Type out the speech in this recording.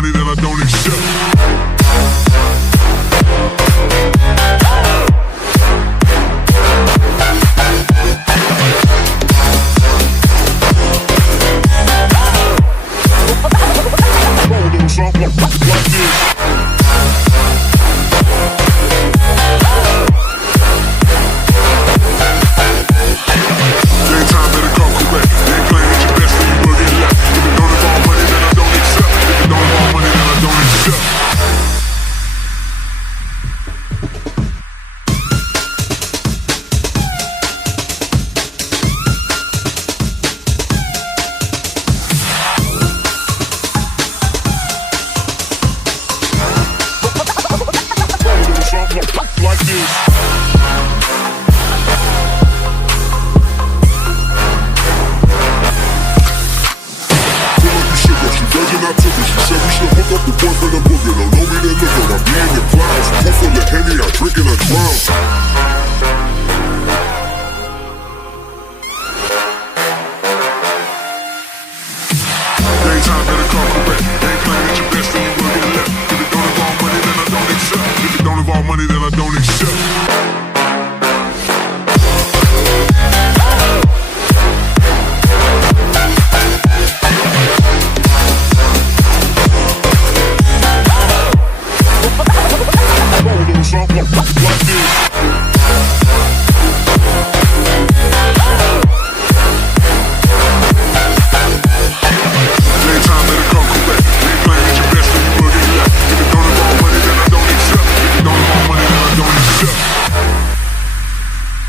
money, then I don't accept. Something like this. Daytime better come correct. They ain't playing at your best, then you will get left. If it don't involve money, then I don't accept. If it don't involve money, then I don't accept. Like this. She virgin, I took it. She said we should hook up the boyfriend and booger. Don't know me, then look her. I'm being the clouds. Pull full of Henny, I drink and I drown. Daytime better come correct. They ain't playing at your best, then you will get left. If it don't involve money, then I don't accept. If it don't involve money, then I don't accept. Something like this. Daytime better come correct. They ain't playing at your best, then you will get left. If it don't involve money, then I don't accept. If it don't involve money, then I don't accept.